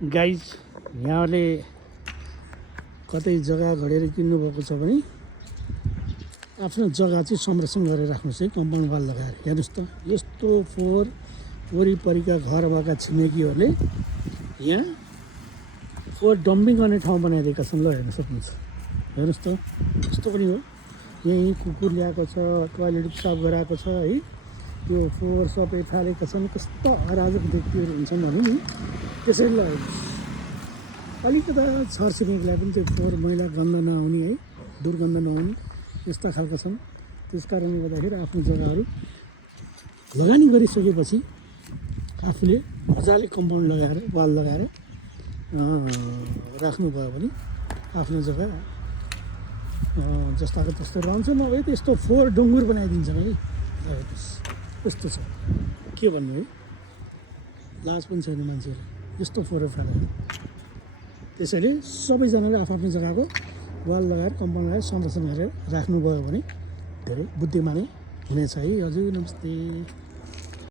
Guys यहाँले कतै जग्गा घडेर किन्नुभएको छ भने आफ्नो जग्गा चाहिँ संरक्षण गरेर राख्नुहोस् है। कम्पाउन्ड वाल लगाएर हेर्नुहोस् त, यस्तो फोहोर वरिपरिका घर भएका छिमेकीहरूले यहाँ फोहोर डम्पिङ गर्ने ठाउँ बनाइदिएका छन्। ल हेर्न सक्नुहुन्छ, हेर्नुहोस् त यस्तो पनि हो। यहीँ कुकुर ल्याएको छ, टोयलेट साफ गराएको छ है, त्यो फोहोर सबै फालेका छन्। कस्तो अराजक व्यक्तिहरू हुन्छन् भने नि त्यसरी ल अलिकता छरछिमेकीलाई पनि त्यो फोहोर मैला गन्ध नआउने है, दुर्गन्ध नआउने यस्ता खालका छन्। त्यस कारणले गर्दाखेरि आफ्नो जग्गाहरू लगानी गरिसकेपछि आफूले मजाले कम्पाउन्ड लगाएर वाल लगाएर राख्नुभयो भने आफ्नो जग्गा जस्ताको त्यस्तो रहन्छ। नभए त्यस्तो फोहोर डुङ्गुर बनाइदिन्छन् है। यस्तो छ, के भन्नु है, लाज पनि छैन मान्छेहरू यस्तो फोहोर फालेर। त्यसैले सबैजनाले आफ्नो जग्गाको वाल लगाएर कम्पाउन्ड लगाएर संरक्षण गरेर राख्नुभयो भने धेरै बुद्धिमानी हुनेछ है। हजुर नमस्ते।